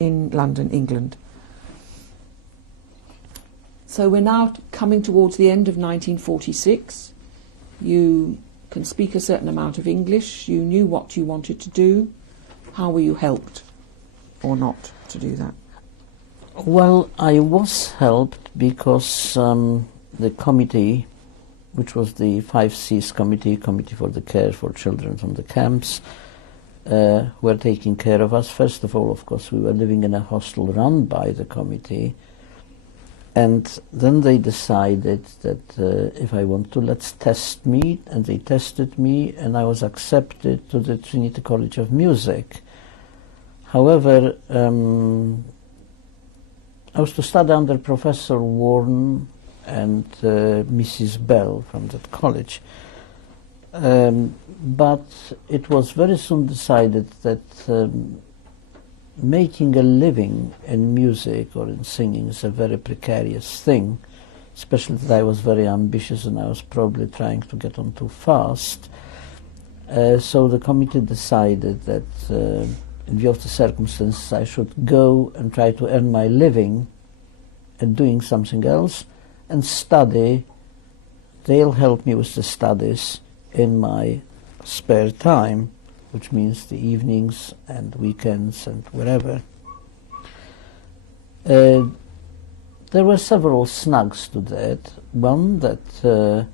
in London, England. So we're now coming towards the end of 1946. You can speak a certain amount of English. You knew what you wanted to do. How were you helped or not to do that? Well, I was helped because the committee, which was the 5Cs committee for the care for children from the camps, were taking care of us. First of all, of course, we were living in a hostel run by the committee, and then they decided that if I want to, let's test me, and they tested me, and I was accepted to the Trinity College of Music. However, I was to study under Professor Warren and Mrs. Bell from that college. But it was very soon decided that making a living in music or in singing is a very precarious thing, especially that I was very ambitious and I was probably trying to get on too fast. So the committee decided that in view of the circumstances I should go and try to earn my living and doing something else and study. They'll help me with the studies in my spare time, which means the evenings and weekends and wherever. There were several snags to that. One, that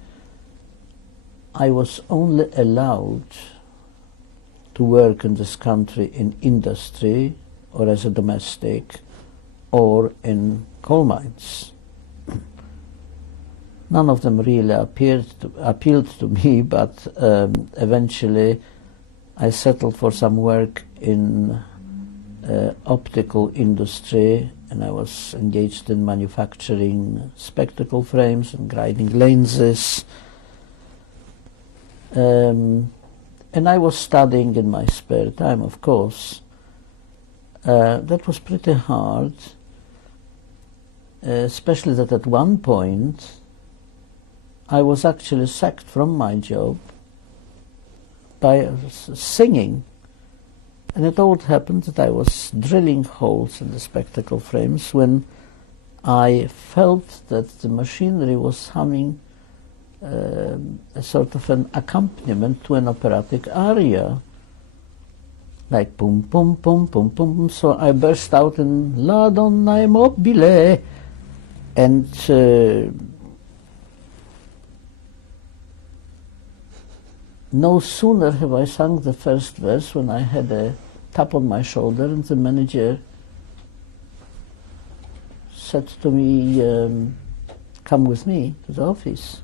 I was only allowed to work in this country in industry or as a domestic or in coal mines. None of them really appealed to me, but eventually I settled for some work in optical industry, and I was engaged in manufacturing spectacle frames and grinding lenses. And I was studying in my spare time, of course. That was pretty hard, especially that at one point I was actually sacked from my job by singing. And it all happened that I was drilling holes in the spectacle frames when I felt that the machinery was humming a sort of an accompaniment to an operatic aria, like pum pum pum pum pum. So I burst out in La Donna è mobile, and no sooner have I sung the first verse when I had a tap on my shoulder and the manager said to me, come with me to the office.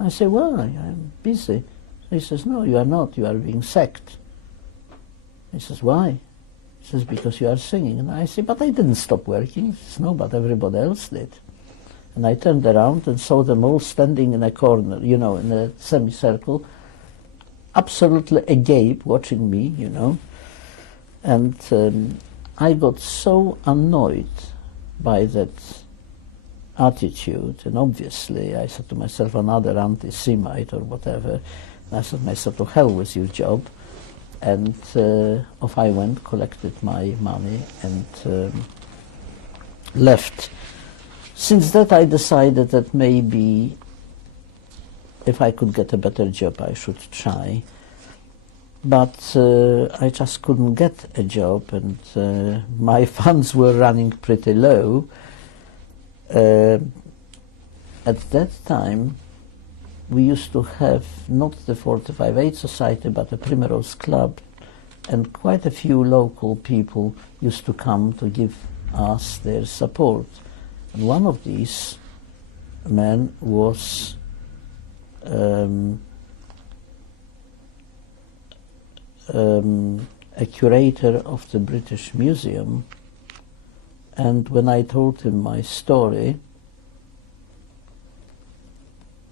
I say, why? I'm busy. He says, no, you are not. You are being sacked. He says, why? He says, because you are singing. And I say, but I didn't stop working. He says, no, but everybody else did. And I turned around and saw them all standing in a corner, you know, in a semicircle, absolutely agape, watching me, you know. And I got so annoyed by that attitude, and obviously I said to myself, another anti-Semite or whatever. And I said to myself, to hell with your job. And off I went, collected my money, and left. Since that I decided that maybe if I could get a better job I should try. But I just couldn't get a job, and my funds were running pretty low. At that time we used to have not the 45-8 Society but a Primrose Club, and quite a few local people used to come to give us their support. And one of these men was a curator of the British Museum, and when I told him my story,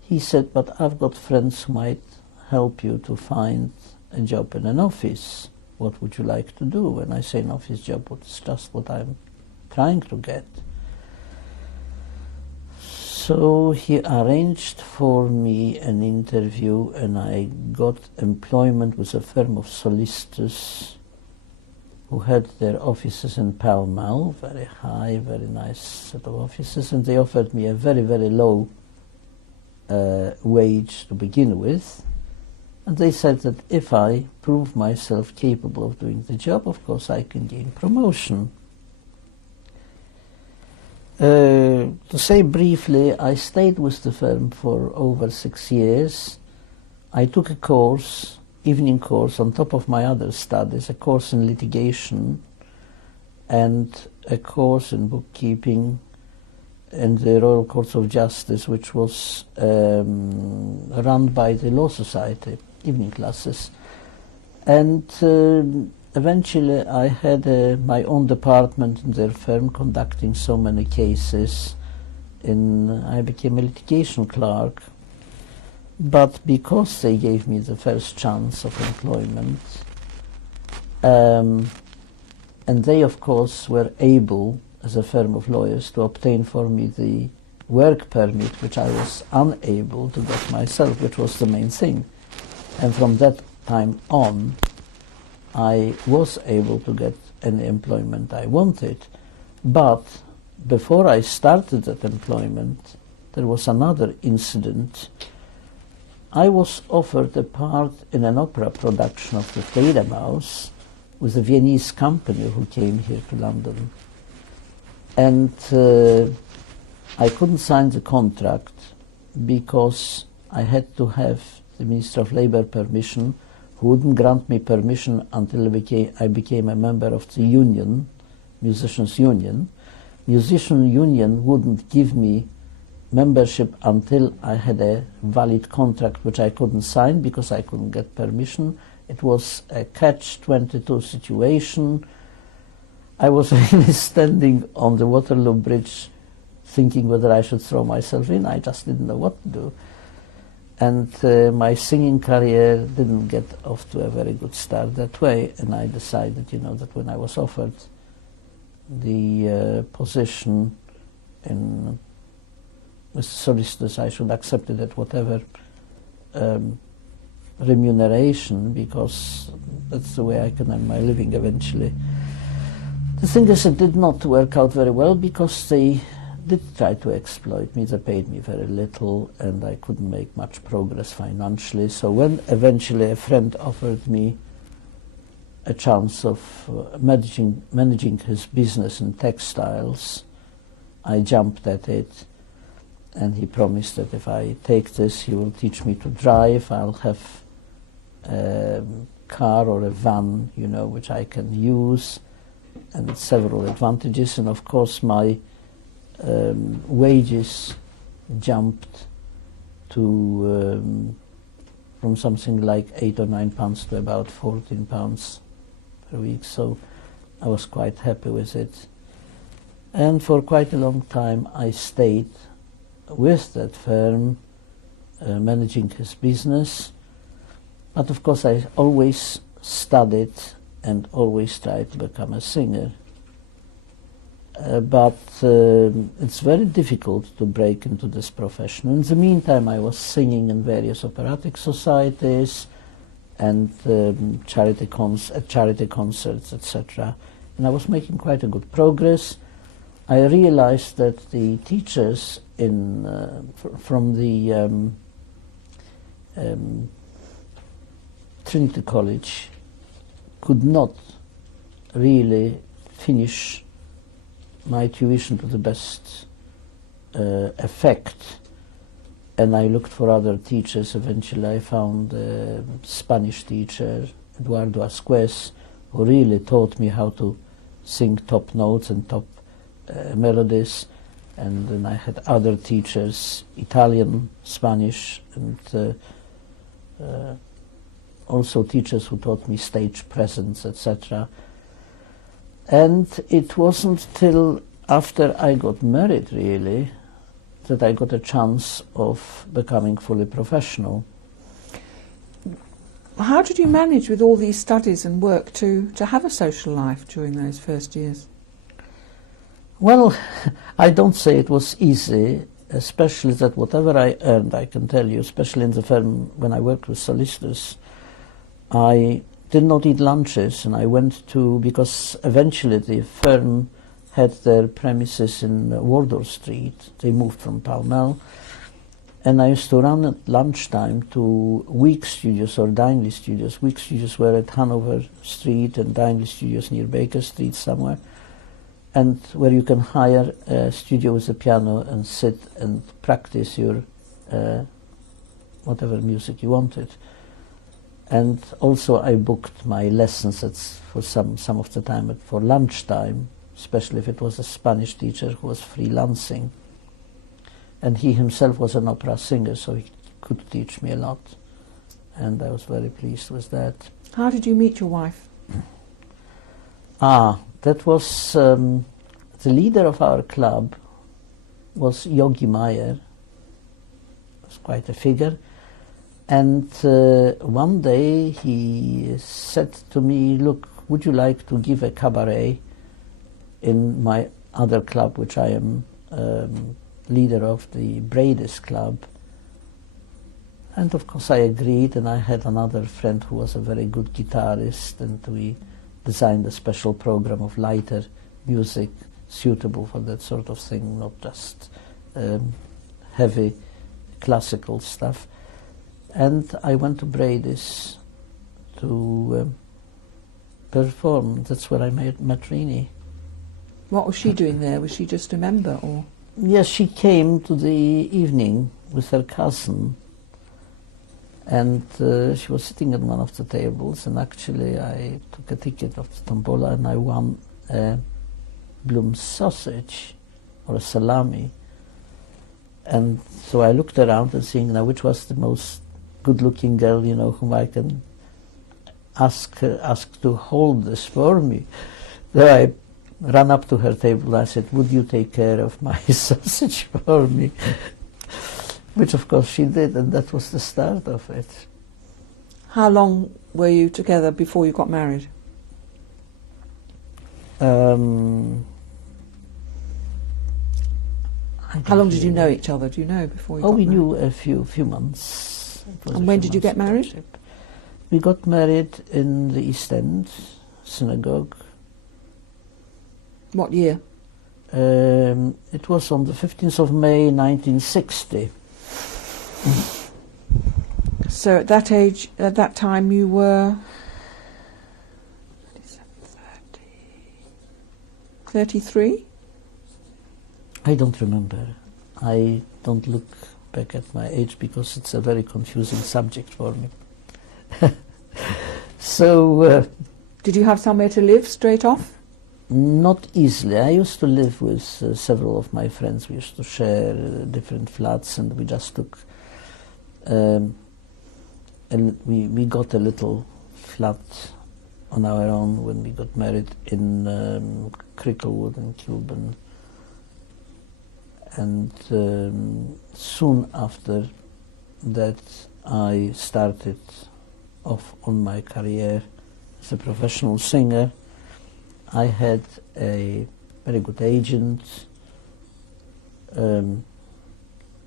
he said, but I've got friends who might help you to find a job in an office. What would you like to do? When I say an office job, it's just what I'm trying to get. So he arranged for me an interview, and I got employment with a firm of solicitors who had their offices in Pall Mall, very high, very nice set of offices, and they offered me a very, very low wage to begin with. And they said that if I prove myself capable of doing the job, of course I can gain promotion. To say briefly, I stayed with the firm for over 6 years. I took a course, evening course, on top of my other studies, a course in litigation and a course in bookkeeping in the Royal Courts of Justice, which was run by the Law Society, evening classes. And eventually I had my own department in their firm conducting so many cases. I became a litigation clerk. But because they gave me the first chance of employment, and they of course were able, as a firm of lawyers, to obtain for me the work permit, which I was unable to get myself, which was the main thing. And from that time on, I was able to get any employment I wanted. But before I started that employment, there was another incident. I was offered a part in an opera production of the Fledermaus with a Viennese company who came here to London. And I couldn't sign the contract because I had to have the Minister of Labour permission, who wouldn't grant me permission until I became a member of the union, Musicians' Union. Musician Union wouldn't give me membership until I had a valid contract which I couldn't sign because I couldn't get permission. It was a catch-22 situation. I was really standing on the Waterloo Bridge thinking whether I should throw myself in. I just didn't know what to do. And my singing career didn't get off to a very good start that way, and I decided, that when I was offered the position with solicitors, I should accept it at whatever remuneration, because that's the way I can earn my living eventually. The thing is, it did not work out very well because they did try to exploit me. They paid me very little and I couldn't make much progress financially. So when eventually a friend offered me a chance of managing his business in textiles, I jumped at it. And he promised that if I take this, he will teach me to drive. I'll have a car or a van, which I can use, and several advantages. And of course, my wages jumped to from something like £8 or £9 to about £14 per week. So I was quite happy with it. And for quite a long time, I stayed with that firm, managing his business. But of course I always studied and always tried to become a singer. But it's very difficult to break into this profession. In the meantime, I was singing in various operatic societies and charity concerts, etc. And I was making quite a good progress. I realized that the teachers from the Trinity College could not really finish my tuition to the best effect, and I looked for other teachers. Eventually I found a Spanish teacher, Eduardo Asquez, who really taught me how to sing top notes and top melodies. And then I had other teachers, Italian, Spanish, and also teachers who taught me stage presence, etc. And it wasn't till after I got married, really, that I got a chance of becoming fully professional. How did you manage with all these studies and work to have a social life during those first years? Well, I don't say it was easy, especially that whatever I earned, I can tell you, especially in the firm when I worked with solicitors, I did not eat lunches, and I went to, because eventually the firm had their premises in Wardour Street. They moved from Pall Mall, and I used to run at lunchtime to Week Studios or Dingley Studios. Week Studios were at Hanover Street and Dingley Studios near Baker Street somewhere, and where you can hire a studio with a piano and sit and practice your whatever music you wanted. And also I booked my lessons for some of the time for lunchtime, especially if it was a Spanish teacher who was freelancing. And he himself was an opera singer, so he could teach me a lot. And I was very pleased with that. How did you meet your wife? That was the leader of our club was Yogi Meyer. Was quite a figure. And one day he said to me, look, would you like to give a cabaret in my other club, which I am leader of, the Brady's Club? And of course I agreed, and I had another friend who was a very good guitarist, and we designed a special program of lighter music suitable for that sort of thing, not just heavy classical stuff. And I went to Brady's to perform. That's where I met Rini. What was she doing there? Was she just a member, or? Yes, she came to the evening with her cousin, and she was sitting at one of the tables, and actually I took a ticket of the tombola and I won a Bloom sausage or a salami. And so I looked around and seeing now which was the most good-looking girl, you know, whom I can ask to hold this for me. So I ran up to her table and I said, would you take care of my sausage for me? Which of course she did, and that was the start of it. How long were you together before you got married? How long did you know each other? Do you know before you got married? We knew a few months. And when did you get married? We got married in the East End synagogue. What year? It was on the 15th of May 1960. So at that age, at that time you were 33? I don't remember. I don't look back at my age because it's a very confusing subject for me. So... did you have somewhere to live straight off? Not easily. I used to live with several of my friends. We used to share different flats, and we just took... and we got a little flat on our own when we got married in Cricklewood in Kilburn. And soon after that I started off on my career as a professional singer. I had a very good agent and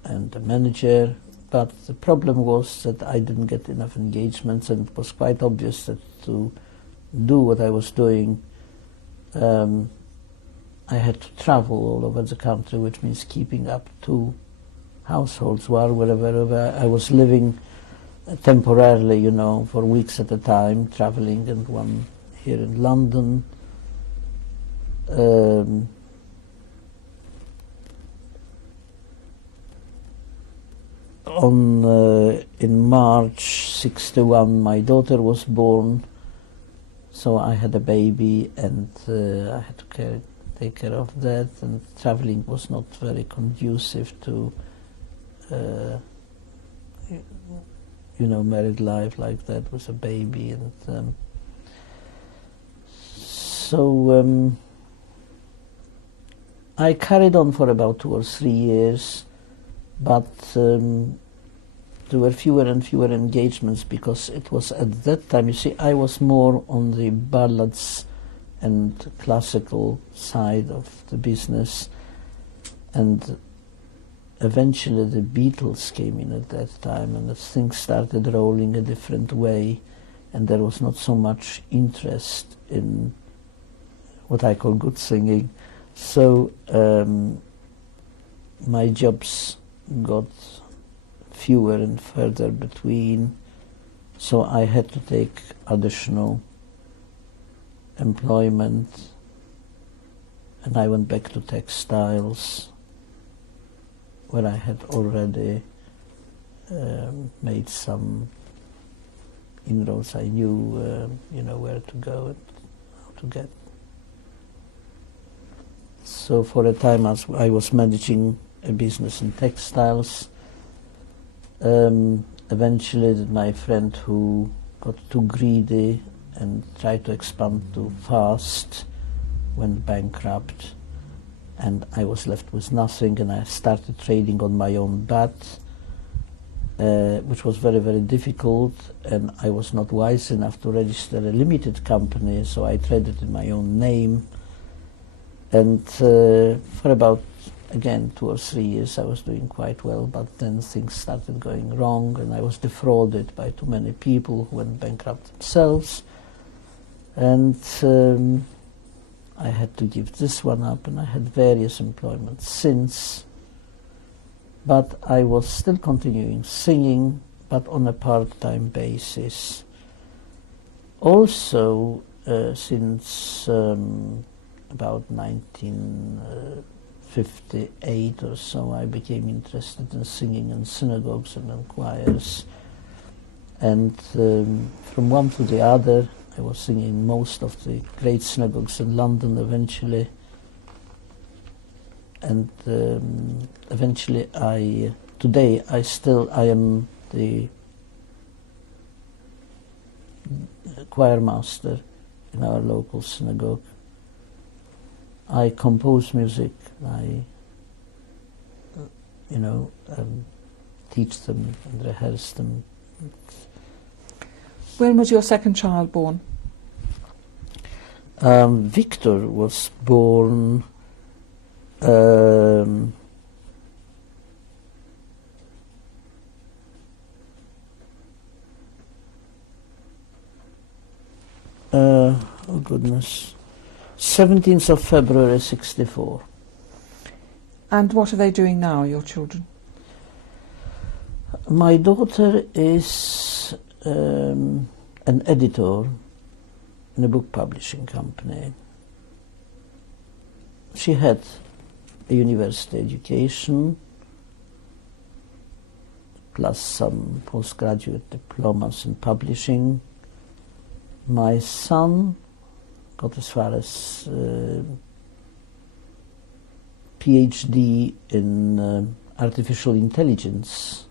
a manager, but the problem was that I didn't get enough engagements, and it was quite obvious that to do what I was doing I had to travel all over the country, which means keeping up 2 households, wherever I was living temporarily, you know, for weeks at a time, traveling, and one here in London. In March '61 my daughter was born, so I had a baby, and I had to take care of that, and traveling was not very conducive to you know, married life like that with a baby. And so I carried on for about 2 or 3 years, but there were fewer and fewer engagements, because it was at that time, you see, I was more on the ballads and classical side of the business, and eventually the Beatles came in at that time, and things started rolling a different way. and there was not so much interest in what I call good singing. So my jobs got fewer and further between, so I had to take additional employment, and I went back to textiles, where I had already made some inroads. I knew, where to go and how to get. So for a time I was managing a business in textiles. Eventually my friend, who got too greedy and tried to expand too fast, went bankrupt, and I was left with nothing, and I started trading on my own bat, which was very, very difficult, and I was not wise enough to register a limited company, so I traded in my own name. And for about, again, 2 or 3 years I was doing quite well, but then things started going wrong, and I was defrauded by too many people who went bankrupt themselves. And I had to give this one up, and I had various employments since. But I was still continuing singing, but on a part-time basis. Also, since about 1958 or so, I became interested in singing in synagogues and in choirs. And from one to the other, I was singing in most of the great synagogues in London eventually. And eventually today I am the choir master in our local synagogue. I compose music, I teach them and rehearse them. When was your second child born? Victor was born oh goodness, 17th of February 64. And what are they doing now, your children? My daughter is an editor in a book publishing company. She had a university education plus some postgraduate diplomas in publishing. My son got as far as PhD in artificial intelligence,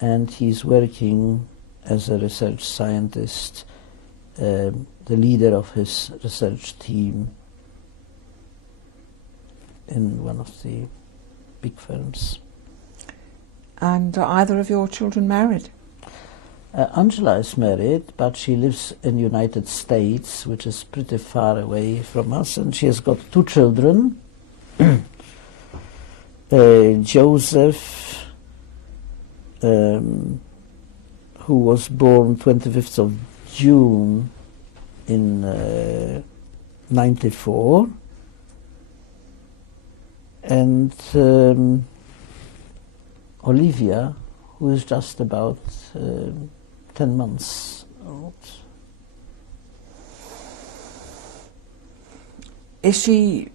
and he's working as a research scientist, the leader of his research team in one of the big firms. And are either of your children married? Angela is married, but she lives in the United States, which is pretty far away from us, and she has got 2 children. Joseph, who was born 25th of June in 94, and Olivia, who is just about 10 months old. Is she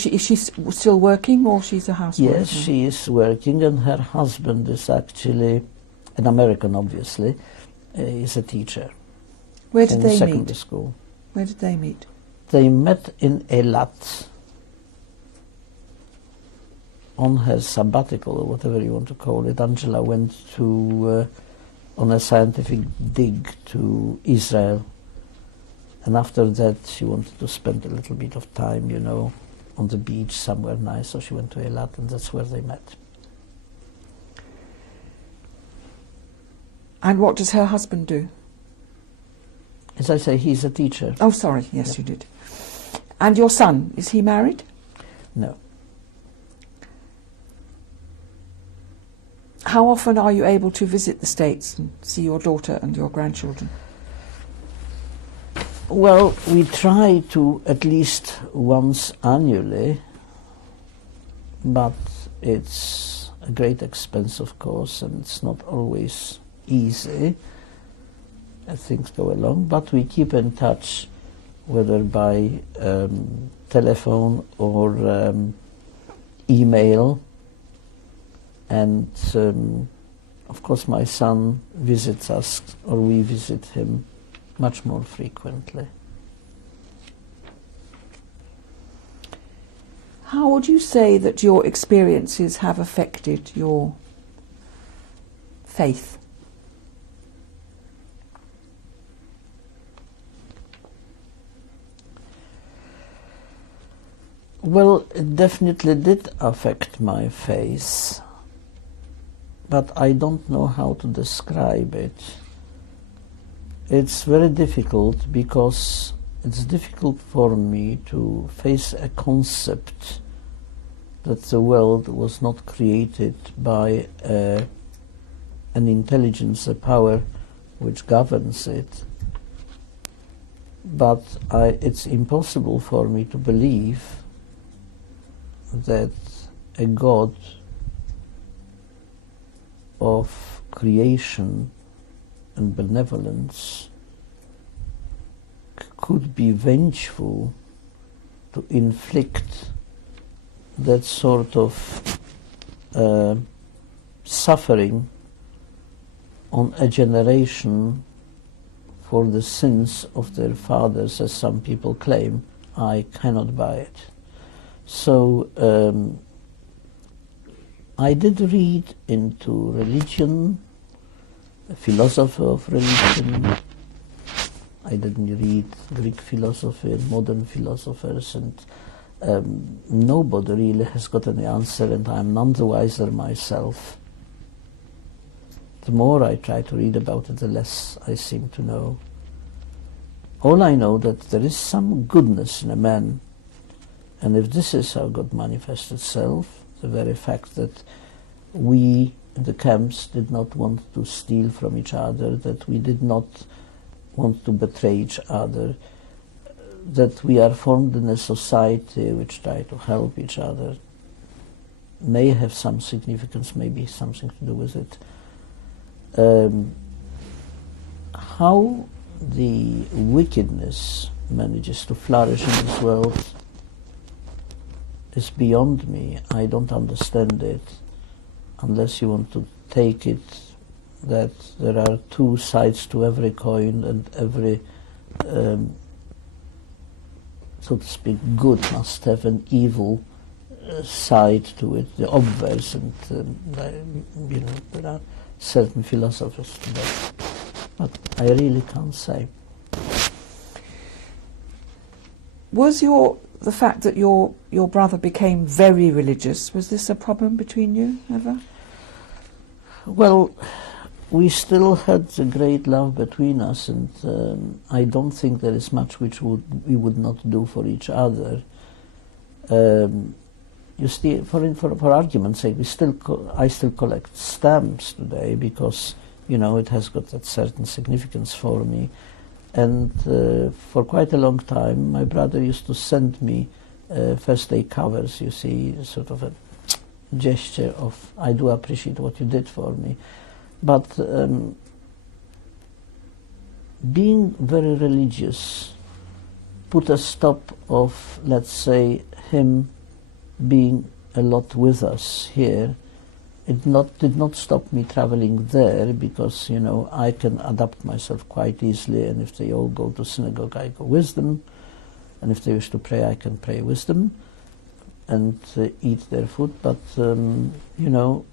still working, or she's a housewife? Yes, she is working, and her husband is actually an American, obviously. Is a teacher. Where did in they secondary meet? School. Where did they meet? They met in Eilat on her sabbatical, or whatever you want to call it. Angela went to on a scientific dig to Israel, and after that she wanted to spend a little bit of time, on the beach somewhere nice, so she went to Eilat, and that's where they met. And what does her husband do? As I say, he's a teacher. Oh, sorry, yes, you did. And your son, is he married? No. How often are you able to visit the States and see your daughter and your grandchildren? Well, we try to at least once annually, but it's a great expense, of course, and it's not always easy as things go along, but we keep in touch, whether by telephone or email, and of course my son visits us, or we visit him much more frequently. How would you say that your experiences have affected your faith? Well, it definitely did affect my faith, but I don't know how to describe it. It's very difficult because it's difficult for me to face a concept that the world was not created by an intelligence, a power which governs it. But it's impossible for me to believe that a God of creation and benevolence could be vengeful to inflict that sort of suffering on a generation for the sins of their fathers, as some people claim. I cannot buy it. So I did read into religion, a philosophy of religion. I didn't read Greek philosophy, modern philosophers, and nobody really has got any answer, and I'm none the wiser myself. The more I try to read about it, the less I seem to know. All I know that there is some goodness in a man, and if this is how God manifests itself, the very fact that we in the camps did not want to steal from each other, that we did not want to betray each other, that we are formed in a society which try to help each other, may have some significance, maybe something to do with it. How the wickedness manages to flourish in this world is beyond me. I don't understand it, unless you want to take it that there are two sides to every coin, and every, so to speak, good must have an evil side to it, the obverse, and you know, there are certain philosophers to that, but I really can't say. Was the fact that your brother became very religious, was this a problem between you ever? Well, we still had a great love between us, and I don't think there is much which we would not do for each other. You see, for argument's sake, I still collect stamps today because, you know, it has got that certain significance for me. And for quite a long time, my brother used to send me first day covers, you see, sort of a gesture of, I do appreciate what you did for me. But being very religious put a stop of, let's say, him being a lot with us here. It did not stop me traveling there, because, you know, I can adapt myself quite easily, and if they all go to synagogue, I go with them, and if they wish to pray, I can pray with them and eat their food. But, you know,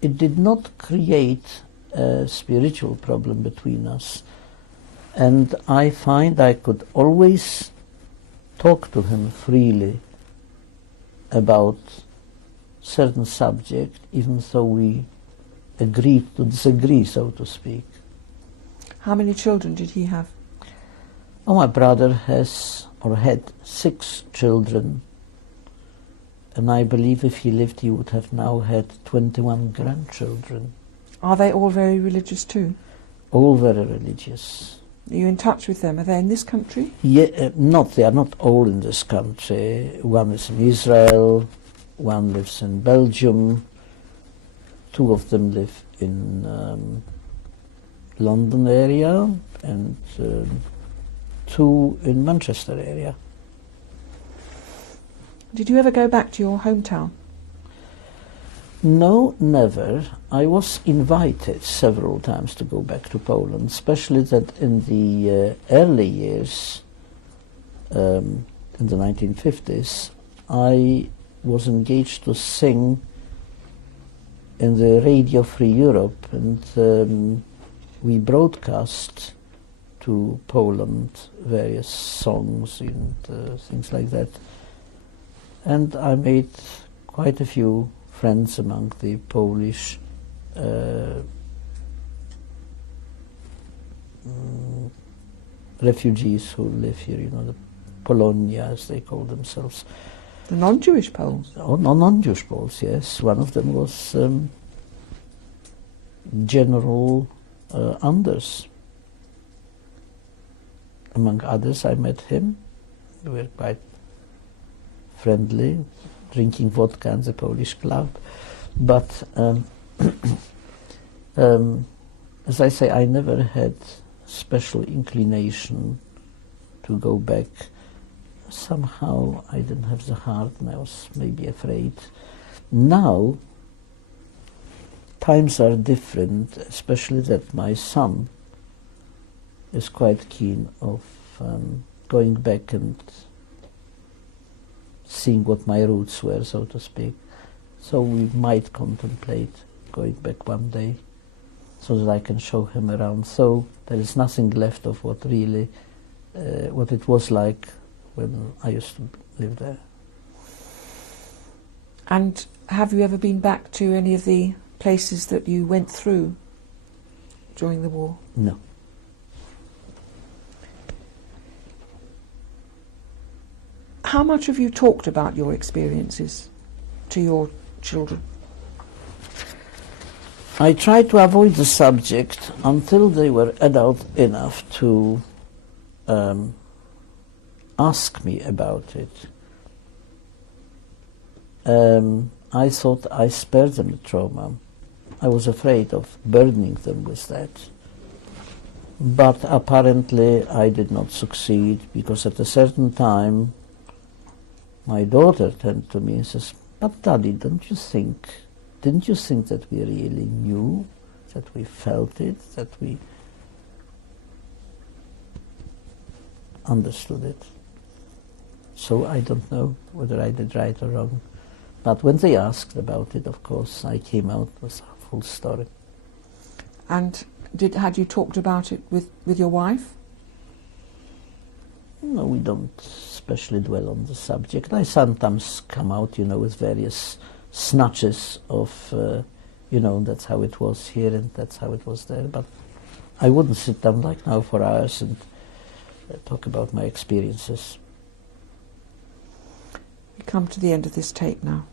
it did not create a spiritual problem between us. And I find I could always talk to him freely about certain subject, even though we agreed to disagree, so to speak. How many children did he have? Oh, my brother has, or had, 6 children. And I believe if he lived, he would have now had 21 grandchildren. Are they all very religious too? All very religious. Are you in touch with them? Are they in this country? Yeah, they are not all in this country. One is in Israel, one lives in Belgium, two of them live in London area, and two in Manchester area. Did you ever go back to your hometown? No, never. I was invited several times to go back to Poland, especially that in the early years, in the 1950s, I was engaged to sing in the Radio Free Europe, and we broadcast to Poland various songs and things like that. And I made quite a few friends among the Polish refugees who live here, you know, the Polonia, as they call themselves. The non-Jewish Poles? Oh, non-Jewish Poles, yes. One of them was General Anders. Among others, I met him. We were quite friendly, drinking vodka in the Polish club. But as I say, I never had special inclination to go back. Somehow I didn't have the heart, and I was maybe afraid. Now times are different, especially that my son is quite keen of going back and seeing what my roots were, so to speak. So we might contemplate going back one day so that I can show him around. So there is nothing left of what really, what it was like when I used to live there. And have you ever been back to any of the places that you went through during the war? No. How much have you talked about your experiences to your children? I tried to avoid the subject until they were adult enough to ask me about it. I thought I spared them the trauma. I was afraid of burdening them with that. But apparently I did not succeed, because at a certain time my daughter turned to me and says, "But Daddy, didn't you think that we really knew, that we felt it, that we understood it?" So I don't know whether I did right or wrong. But when they asked about it, of course, I came out with a full story. And had you talked about it with your wife? No, we don't especially dwell on the subject. I sometimes come out, you know, with various snatches of, you know, that's how it was here and that's how it was there. But I wouldn't sit down like now for hours and talk about my experiences. We come to the end of this tape now.